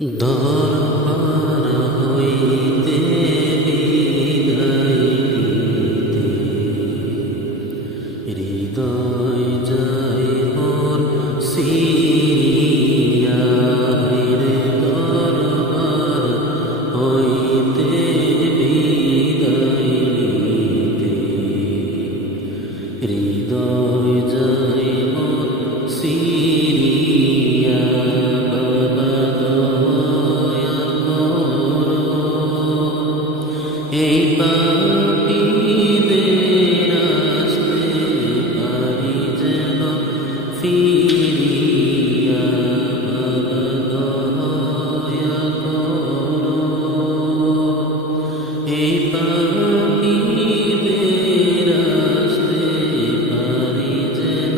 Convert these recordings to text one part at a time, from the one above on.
দরবার হইতে বিদায় নিতে হৃদয় যায় মোর সিরিয়া রে দরবার হইতে বিদায় নিতে হৃদয় যায় মোর সিরিয়া এই পাপীদের আসতে পারি যেন ফিরিয়া বাবা দয়া করো। এই পাপীদের আসতে পারি যেন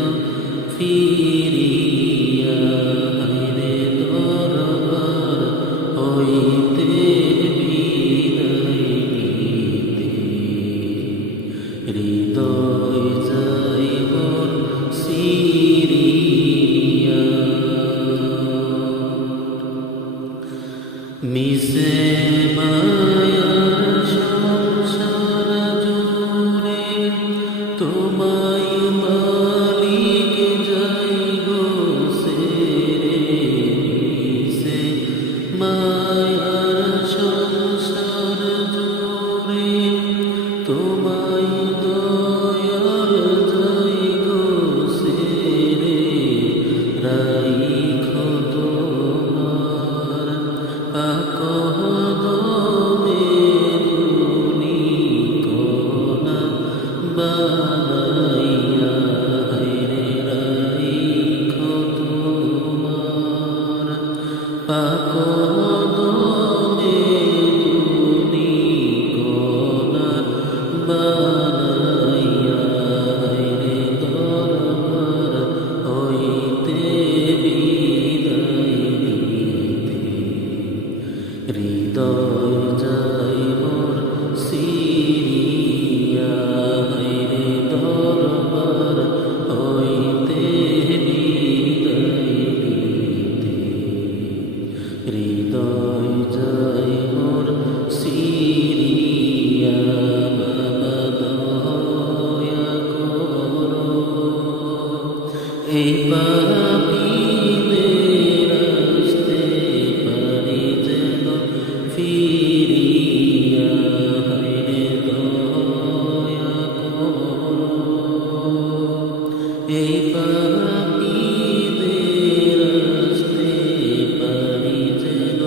ফিরিয়া হায়রে দরবার হইতে হৃদয় যাই মোর সিরিয়া মিশে মায়ার সংসার জুড়ে তোমায় মালিক যাই গো সেরে মিশে মায়ার সংসার জুড়ে তোমায় দয়াল যাই গো সেরে রাইখো তোমার আকদমে ধূলিকণা বানাইয়া হায়রে রাইখো তোমার আকদমে ধূলিকণা বানাইয়া হায়রে দরবার হইতে বিদায় নিতে হৃদয় যাই মোর সিরিয়া হায়রে দরবার হইতে বিদায় নিতে হৃদয় যাই মোর সিরিয়া বাবা দয়া করো। এই পাপীদের আসতে পারি যেন ফিরিয়া হায়রে দয়া করো। এই পাপীদের আসতে পারি যেন